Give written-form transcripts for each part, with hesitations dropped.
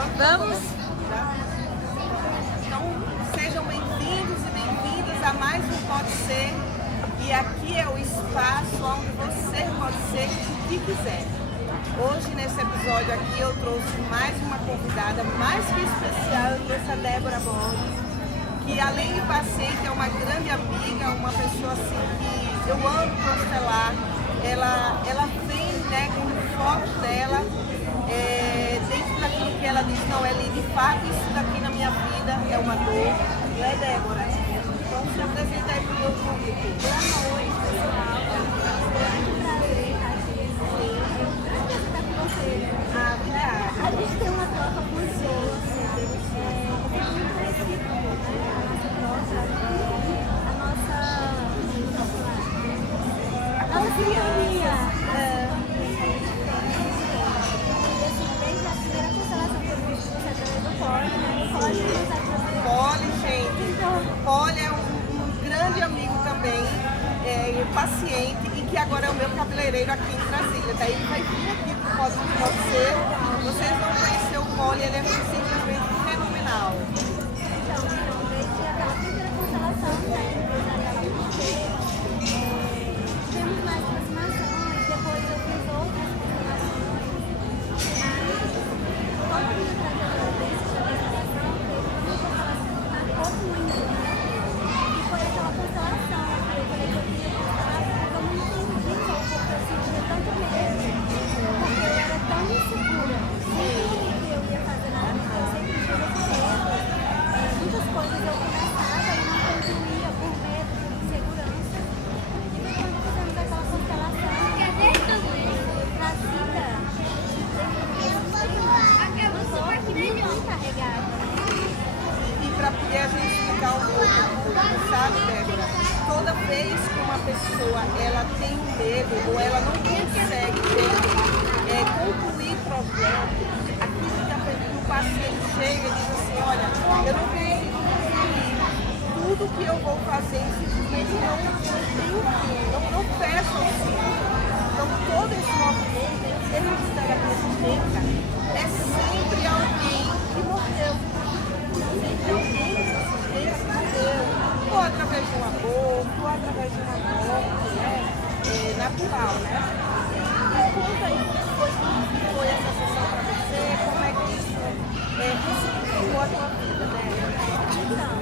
Vamos? Então, sejam bem-vindos e bem-vindas a mais um Pode Ser. E aqui é o espaço onde você pode ser o que quiser. Hoje, nesse episódio aqui, eu trouxe mais uma convidada mais que especial. Eu trouxe a Débora Borges, que além de paciente é uma grande amiga, uma pessoa assim que eu amo constelar. Ela vem, né, com o foco dela dentro daquilo que ela diz, não, de fato isso daqui na minha vida é uma dor, não é, Débora? Então se apresenta aí para o meu público. Boa noite, pessoal. É um grande prazer estar aqui. É um grande prazer estar com você. Ah, obrigada. A gente tem uma troca muito boa. É muito recíproco, né? A nossa troca, a nossa sintonia. Desde a primeira constelação que eu fiz com você através do Poli, né? O Poli nos ajudou. Poli, gente. Poli é um grande amigo também, paciente, e que agora é o meu cabeleireiro aqui em Brasília. Daí ele vai vir aqui pro Pode Ser. Vocês vão conhecer o Poli, ele é simplesmente fenomenal. Então, desde aquela primeira constelação, né? Tivemos mais aproximações, depois eu fiz outras constelações, mas todo mundo tratando dessa constelação, teve uma constelação que marcou muito, né? E foi aquela constelação que eu falei que eu queria constelar, porque eu não entendi porque eu sentia tanto medo, porque eu era tão insegura, sempre que eu ia fazer na vida, eu sempre tive esse medo. Muitas coisas eu começava e não concluía por medo, por insegurança. E quando fizemos aquela constelação, trazida, muito carregada. E para poder a gente explicar um pouco, sabe, Débora? Toda vez que uma pessoa ela tem medo ou ela não consegue concluir projeto, aquilo que o paciente chega e diz assim, olha, eu não consigo concluir tudo que eu vou fazer, simplesmente não fecha o ciclo. Então todo esse movimento, em termos de terapia sistêmica, é sempre alguém que morreu. Sempre alguém que morreu. Ou através de um aborto, ou através de uma morte, né? Natural, né? E conta aí como foi essa sessão para você, como é que isso ressignificou a tua vida, né? Então,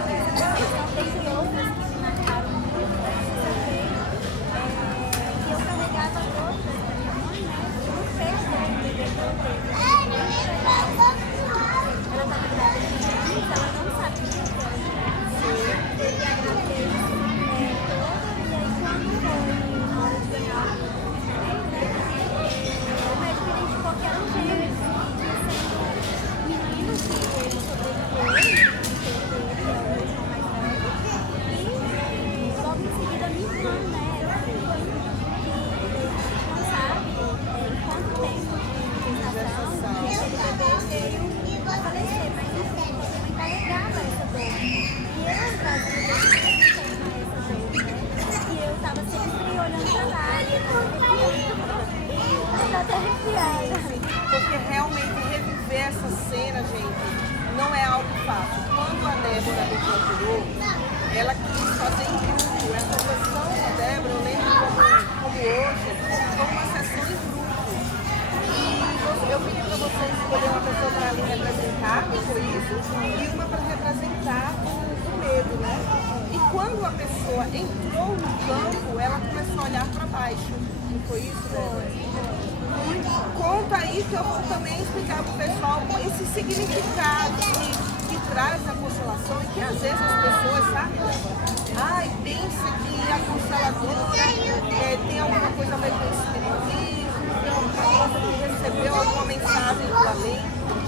essa questão dentre outras que me marcaram muito, essa vez, que eu carregava outras da minha mãe, né? Eu não sei se eu bebê que eu teve. Ela estava grávida de mim, ela não sabia que era grávida. Teve a gravidez toda, e aí quando foi na hora de ganhar o médico identificou que eram gêmeos, e sendo menino que ele sobreviveu, que é o irmão mais velho, e logo em seguida minha irmã, né, que não sabe quanto tempo de gestação, que aquele bebê veio a falecer, mas enfim, eu também carregava essa dor. E eu trazia desde pequena essa dor, né? E eu tava sempre olhando pra lá, eu tô até arrepiada. Porque realmente reviver essa cena, gente, não é algo fácil. Quando a Débora me procurou, ela quis fazer em grupo. Essa sessão da Débora, eu lembro como hoje, foi uma sessão em grupo. E eu pedi para você escolher uma pessoa para lhe representar, que foi isso, e uma para representar o medo, né? E quando a pessoa entrou no campo, ela começou a olhar para baixo. Não foi isso, Débora? Conta aí que eu vou também explicar para o pessoal esse significado que traz a constelação e que às vezes as pessoas, sabe, ai, pensa que a consteladora tem alguma coisa a ver com o espiritismo, tem alguma coisa que recebeu alguma mensagem do além.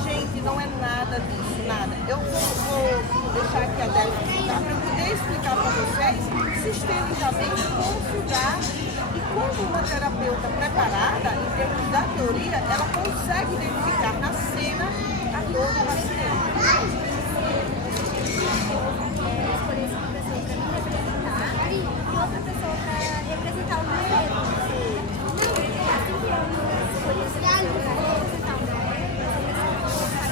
Gente, não é nada disso, nada. Eu vou deixar aqui a Débora explicar para eu poder explicar para vocês sistemicamente como estudar. E quando uma terapeuta preparada, em termos da teoria, ela consegue identificar na cena a dor do paciente. Escolher uma pessoa para me representar e outra pessoa para representar o meu medo. Assim que eu escolhi essa pessoa para representar o meu medo, essa pessoa falou para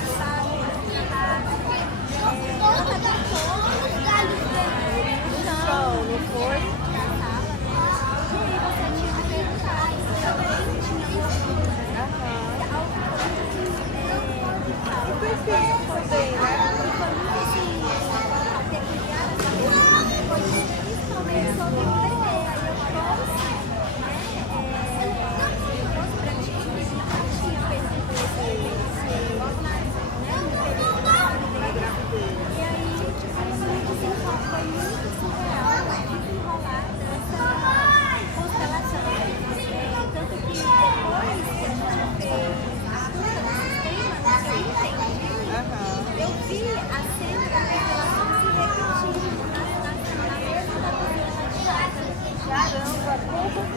eu vi a cena da revelação se repetindo na mesma da cozinha de casa. Caramba,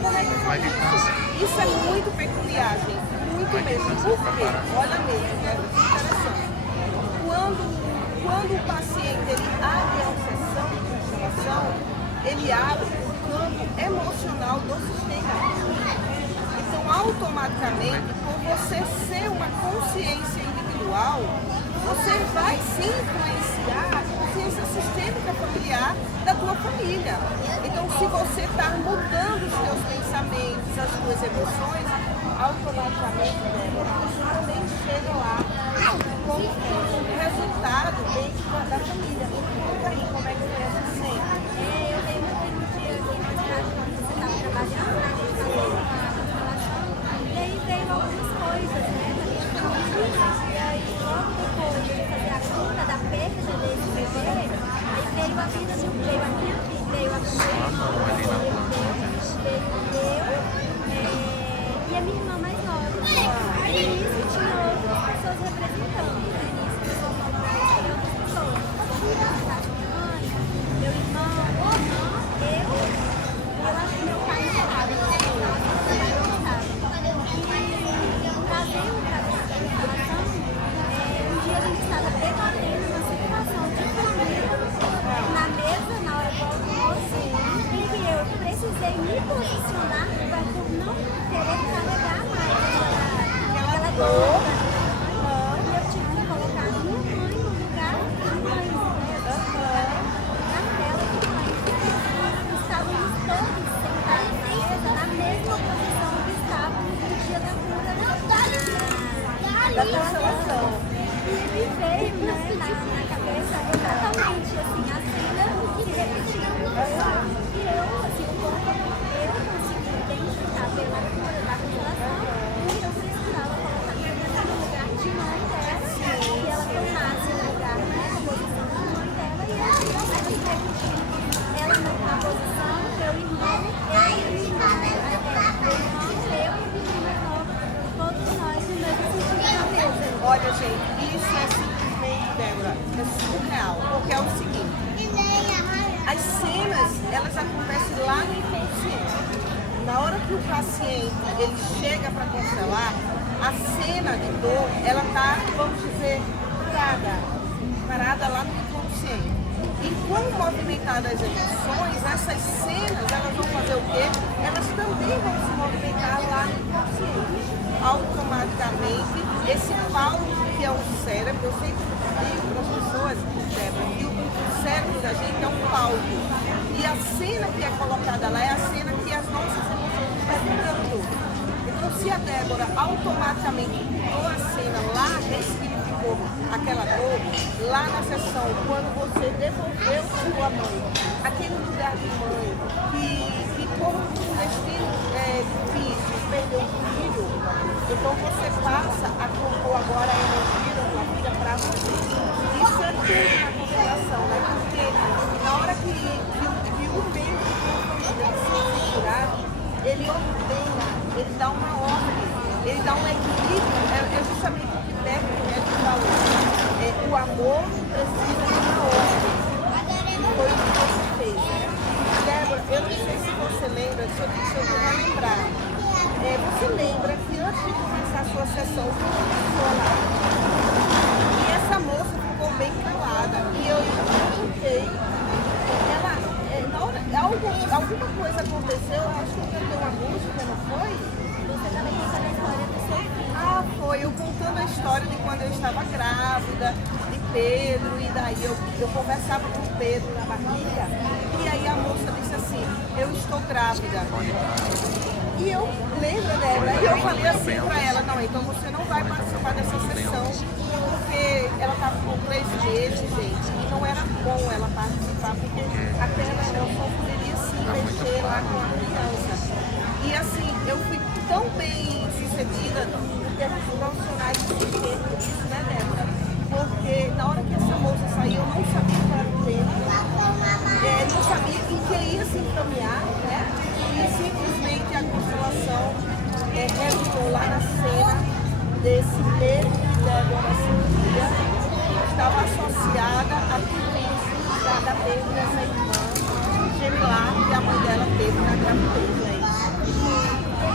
como é que foi isso? Isso é muito peculiar, gente. Muito mesmo. Por quê? Olha mesmo, né? Interessante. Quando o paciente ele abre a sessão de constelação, ele abre o campo emocional do sistema. Então, automaticamente, por você ser uma consciência individual, você vai se influenciar a consciência sistêmica familiar da tua família. Então, se você está mudando os teus pensamentos, as tuas emoções, automaticamente, isso também chega lá como resultado dentro da família. Conta aí como é que foi essa cena. Eu lembro que no dia que mais tarde, quando você estava trabalhando, a gente fazia uma constelação, e aí veio algumas coisas, né, da minha família, e aí logo depois de fazer a cura da perda desse bebê, aí veio a vida de veio a minha filha, veio a e a minha irmã mais nova. E nisso tinha outras pessoas representando, né? Nisso que eu vou falar de outras pessoas. Minha mãe, meu irmão, eu acho que meu pai não estava. E trazendo para essa instalação, um dia a gente estava debatendo uma situação de família na mesa, na hora do almoço, em que eu precisei me posicionar para não querer carregar mais aquela dor da minha mãe, e eu tive que colocar a minha mãe no lugar de mãe, na tela de mãe. Estávamos todos sentados na mesma posição que estávamos no dia da cura Da constelação. E me veio, né, na cabeça exatamente assim, a cena que repetiu. E eu, assim, o corpo, eu consegui identificar pela cura da constelação, e eu precisava colocar minha mãe no lugar de mãe dela, e ela tomasse o lugar, né, na posição de mãe dela, e a cena se repetiu. Ela na posição, meu irmão, eu e minha irmã, eu e minha irmã mais nova, todos nós no mesmo sentido na mesa. Olha, gente, isso é simplesmente, Débora, é surreal, porque é o seguinte, as cenas, elas acontecem lá no inconsciente. Na hora que o paciente, ele chega para constelar, a cena de dor, ela está, vamos dizer, parada lá no inconsciente. E quando movimentadas as emoções, essas cenas, elas vão fazer o quê? Elas também vão se movimentar lá no inconsciente. Automaticamente, esse palco que é o cérebro, eu sempre digo para as pessoas, Débora, que o cérebro da gente é um palco. E a cena que é colocada lá é a cena que as nossas emoções estão vibrando. Então, se a Débora automaticamente mudou a cena lá, ressignificou aquela dor, lá na sessão, quando você devolveu para sua mãe, aquele lugar de mãe, que por um destino difícil, perdeu um filho, então você passa a compor agora a energia da sua vida para você. Isso é tudo na constelação, né? Porque na hora que o membro de uma família se curar, ele ordena, ele dá uma ordem, ele dá um equilíbrio. É justamente o que Beck falou. O amor precisa de uma ordem. E foi o que você fez, né? Débora, eu não sei se você lembra, se eu vou lembrar. Você lembra que antes de começar a sua sessão, começou lá. E essa moça ficou bem calada. E eu perguntei, alguma coisa aconteceu, eu acho que eu cantei uma música, não foi? Você estava contando a história do seu filho. Ah, foi. Eu contando a história de quando eu estava grávida, de Pedro, e daí eu conversava com o Pedro na barriga, e aí a moça disse assim, eu estou grávida. E eu lembro, Débora, e eu falei assim pra ela, não, então você não vai participar dessa sessão, porque ela estava com 3 meses, gente, e não era bom ela participar, porque aquela eu só poderia sim mexer lá com a criança. E assim, eu fui tão bem sucedida em termos profissionais de sistema disso, né, Débora? Porque na hora que essa moça saiu, eu não sabia qual era o tempo, não sabia em que ia se encaminhar, né? E simplesmente a constelação resultou lá na cena desse mesmo que Débora sentia, estava gravidez, né?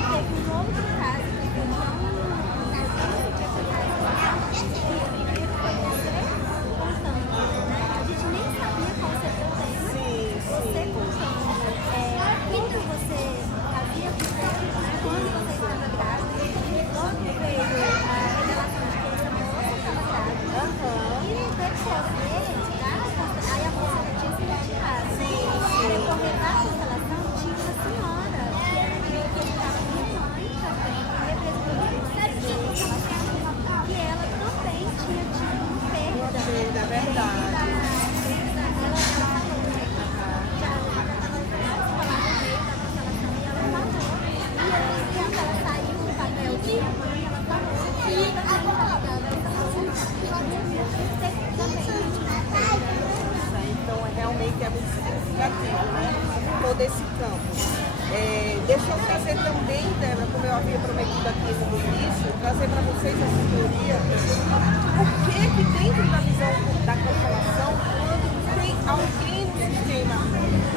Teve um outro caso que eu não podia contar essa que primeiro foi você contando, né? A gente nem sabia qual seria o tema. Você contando como você fazia primeiro, né? Quando você estava grávida, logo veio a revelação de que essa moça estava grávida. E depois aí a moça já tinha se retirado. No decorrer da constelação tinha uma senhora que estava minha mãe também, que ela também tinha tido uma perda. É verdade. Ela falou, né? Já estava no meio da constelação e ela falou. E quando ela saiu do papel de minha mãe, ela falou que ela também estava ligada a essa Então, realmente é muito significativo, né? Todo esse campo. Deixa eu trazer também, Débora, como eu havia prometido aqui no início, trazer para vocês essa teoria. Por que dentro da visão da constelação, quando tem alguém no sistema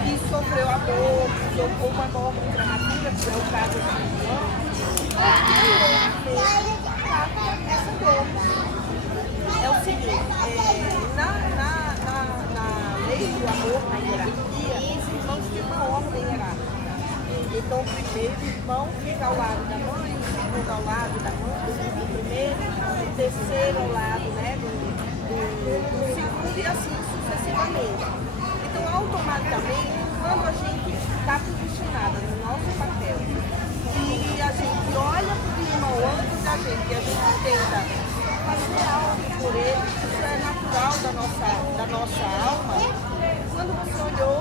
que sofreu aborto ou uma morte prematura, que é o caso da minha irmã, essa dor. É o seguinte, na lei do amor, na hierarquia, os irmãos têm uma ordem hierárquica. Então, o primeiro irmão fica ao lado da mãe, o segundo ao lado da mãe, o primeiro, o terceiro ao lado, né, do segundo e assim sucessivamente. Então, automaticamente, quando a gente está posicionada no nosso papel e a gente olha para o irmão antes da gente, e a gente tenta fazer algo por ele, isso é natural da nossa alma. Quando você olhou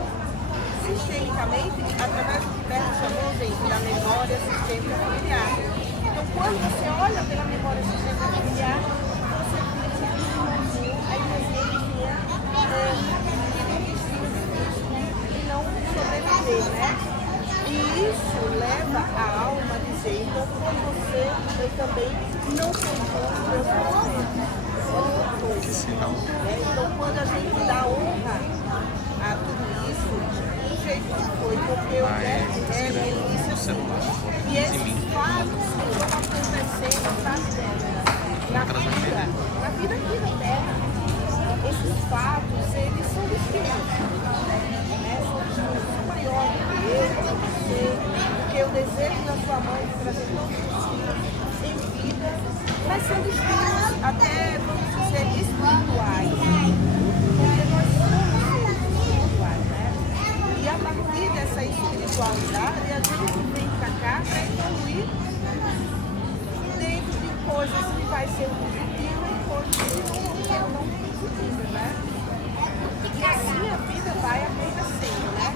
sistemicamente, através do que Berta chamou, gente, da memória sistêmica familiar. Então, quando você olha pela memória sistêmica familiar, você vê que o irmãozinho, a irmãzinha tinha destino e não sobreviver, né? E isso leva a alma a dizer, então, por você, eu também não controlo o meu sofrimento. Então, quando a gente dá honra a tudo isso, do jeito que foi, porque eu ele disse assim, e esses fatos que estão acontecendo, sabe, na vida aqui da Terra, esses fatos, eles são destinos, né? São destinos maiores do que eu, para você, porque o desejo da sua mãe de trazer todos os filhos em vida, mas são destinos até, vamos dizer, espirituais, porque nós somos seres espirituais, né? E a partir dessa espiritualidade, a gente vem para cá para evoluir dentro de coisas que vai ser positivas e coisas que não positivas, né? E assim a vida vai acontecendo, né?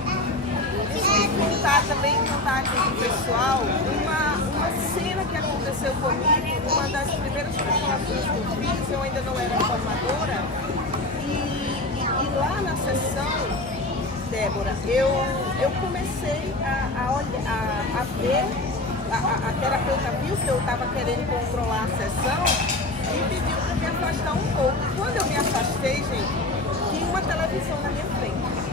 Contar aqui com o pessoal uma cena que aconteceu comigo, uma das primeiras constelações que eu fiz, eu ainda não era formadora, e lá na sessão, Débora, eu comecei a ver, a terapeuta viu que eu estava querendo controlar a sessão e pediu para me afastar um pouco. Quando eu me afastei, gente, tinha uma televisão na minha frente.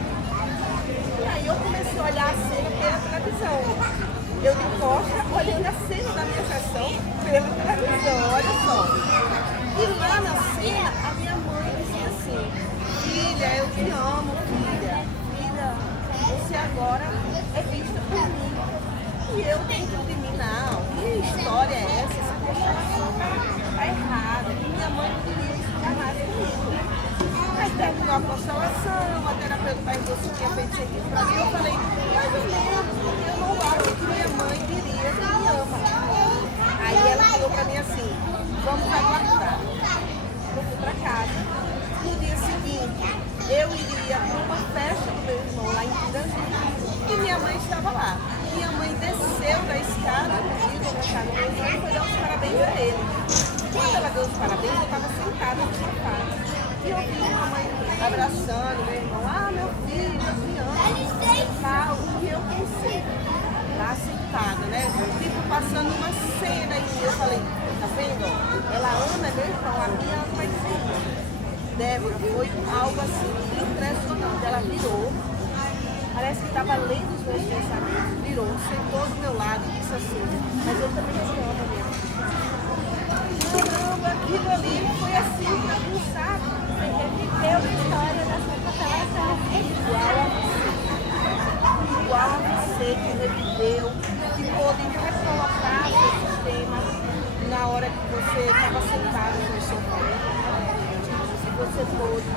E aí eu comecei a olhar a cena pela televisão. Eu de costa, olhando a cena da minha sessão pela televisão, olha só. E lá na cena, a minha mãe dizia assim, filha, eu te amo, filha. Filha, você agora é vista por mim. E eu dentro de mim, não, que história é essa? Essa constelação tá errada, que minha mãe não queria isso jamais comigo. Aí terminou a constelação, a terapeuta perguntou se tinha feito sentido pra mim. Eu falei, mais ou menos, porque eu não acho que minha mãe diria que me ama. Aí ela falou pra mim assim, vamos aguardar. Eu fui pra casa. No dia seguinte, eu iria para uma festa do meu irmão lá em Pirangi. E minha mãe estava lá. Minha mãe desceu da escada comigo, na casa do meu irmão, e foi dar os parabéns a ele. Quando ela deu os parabéns, eu estava sentada no sofá. E eu vi minha mãe abraçando meu irmão. Ah, meu filho, eu te amo. Tal. E eu pensei, lá sentada, né? Tipo, passando uma cena e eu falei, tá vendo? Ela ama meu irmão, a minha ama mais filha. Débora, foi algo assim impressionante. Ela virou Parece que estava lendo os meus pensamentos, virou, sentou do meu lado e disse assim, mas eu também te amo, minha filha. Caramba, aquilo ali foi assim pra mim, sabe? Você reviveu a história da sua constelação. Igual a você que reviveu, que pôde recolocar seu sistema na hora que você estava sentado no sofá. Se você pôde,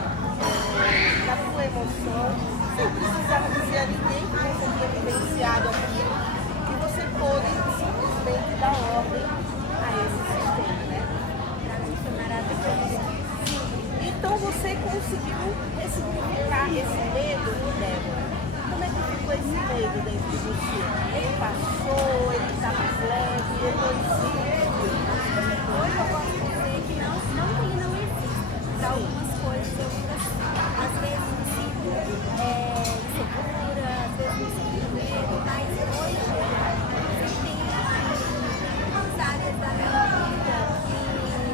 na sua emoção, sem precisar dizer a ninguém que você tinha vivenciado aquilo, e você pôde simplesmente dar ordem a esse sistema, né? Isso é maravilhoso. Então você conseguiu ressignificar esse medo, Débora? Como é que ficou esse medo dentro de você? Ele passou, ele está mais leve, ele não existe? Hoje eu posso dizer que não que ele não existe. Para algumas coisas eu fico assim. Às vezes me sinto insegura, às vezes me sinto com medo, mas hoje existem áreas da minha vida que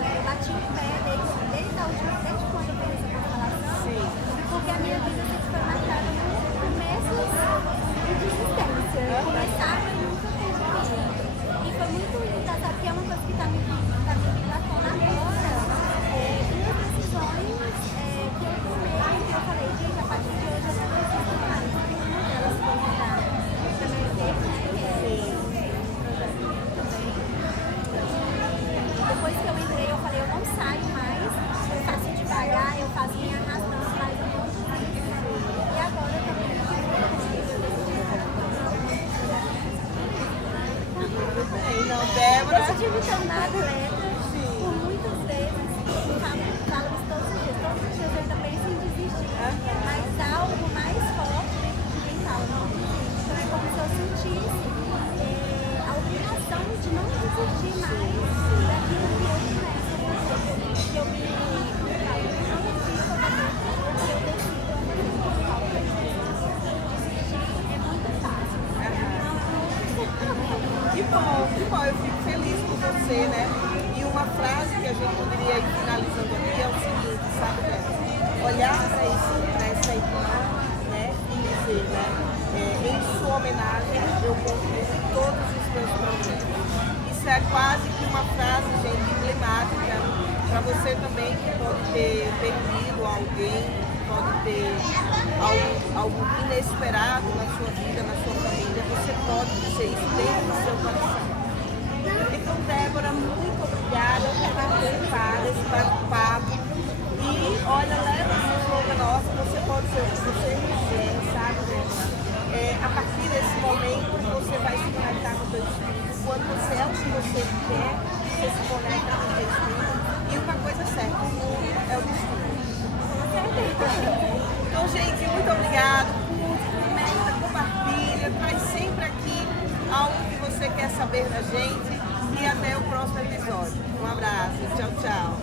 eu bati o pé desde quando eu fiz essa constelação, porque a minha vida sempre foi marcada por começos de existência. Começava e nunca concluía. E foi muito engraçado, porque é uma coisa que está me vindo à tona agora. Duas decisões que eu tomei, que eu falei, gente, a partir de hoje eu não preciso mais. Uma delas foi mudar para meu tempo, né? Que é um projeto também. Depois que eu entrei, eu falei, eu não saio mais, eu faço devagar, eu faço minha arrastando, mas eu não desisto. E agora eu também Não, Débora. eu tive que tornar atleta por muitas vezes. Eu falo isso todos os dias. Todos os dias eu ainda penso em desistir. Mas algo mais forte dentro de mim fala, não desiste. Então é como se eu sentisse a obrigação de não desistir mais daquilo que eu começo a fazer. Que eu me falo, eu não decido a fazer o que eu decido a fazer. Eu falo pra desistir é muito fácil. Que bom, eu fico feliz por você, né? E uma frase que a gente poderia ir finalizando aqui é o seguinte, sabe, Débora? Olhar para essa irmã, né? E dizer, né? Em sua homenagem, eu concluo todos os meus projetos. Isso é quase que uma frase, gente, emblemática para você também que pode ter perdido alguém, pode ter algo inesperado na sua vida, na sua família, você pode dizer isso dentro do seu coração. Então, Débora, muito obrigada por participar desse bate-papo. E, olha, leva esse slogan nosso, você pode ser o que você quiser, sabe, Débora? A partir desse momento, você vai se conectar com o teu espírito. Quando você é o que você quer, você se conecta com o teu espírito. E uma coisa certa, o mundo é o destino. Então, gente, muito obrigada. Curte, comenta, compartilha, traz sempre aqui algo que você quer saber da gente. E até o próximo episódio. Um abraço. Tchau, tchau.